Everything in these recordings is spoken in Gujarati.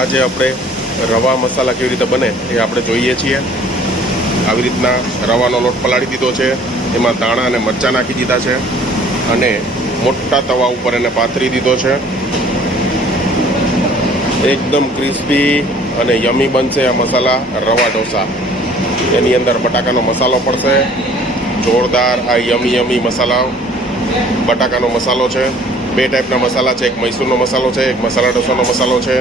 આજે આપણે રવા મસાલા કેવી રીતે બને એ આપણે જોઈએ છીએ। આવી રીતના રવાનો લોટ પલાળી દીધો છે, એમાં ધાણા અને મરચાં નાખી દીધા છે અને મોટા તવા ઉપર એને પાથરી દીધો છે। એકદમ ક્રિસ્પી અને યમી બનશે આ મસાલા રવા ઢોસા। એની અંદર બટાકાનો મસાલો પડશે, જોરદાર આ યમી મસાલા બટાકાનો મસાલો છે। બે ટાઈપના મસાલા છે, એક મૈસૂરનો મસાલો છે, એક મસાલા ઢોસાનો મસાલો છે।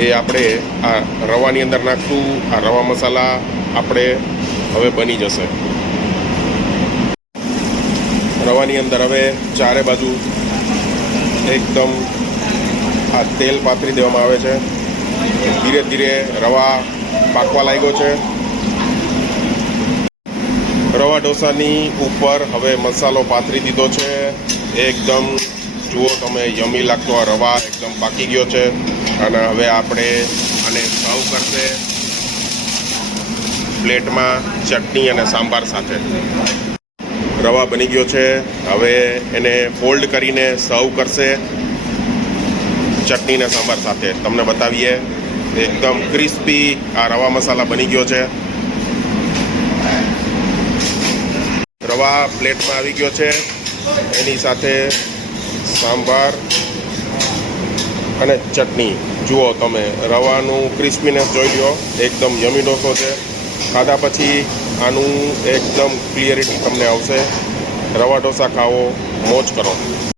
એ આપણે આ રવાની અંદર નાખશું। આ રવા મસાલા આપણે હવે બની જશે। રવાની અંદર હવે ચારે બાજુ એકદમ આ તેલ પાથરી દેવામાં આવે છે। ધીરે ધીરે રવા પાકવા લાગ્યો છે। રવા ઢોસાની ઉપર હવે મસાલો પાથરી દીધો છે। એકદમ જુઓ તમે યમી લાગતો આ રવા એકદમ પાકી ગયો છે અને હવે આપણે આને સર્વ કરશે પ્લેટમાં ચટણી અને સાંભાર સાથે। રવા બની ગયો છે, હવે એને ફોલ્ડ કરીને સર્વ કરશે ચટણી અને સાંભાર સાથે। તમને બતાવીએ એકદમ ક્રિસ્પી આ રવા મસાલા બની ગયો છે। રવા પ્લેટમાં આવી ગયો છે, એની સાથે સાંભાર અને ચટણી જુઓ તમે રવાનું ક્રિસ્પીનેસ જોઈ લો, એકદમ યમી ઢોસો છે। ખાધા પછી આનું એકદમ ક્લિયરિટી તમને આવશે। રવા ઢોસા ખાઓ, મોજ કરો।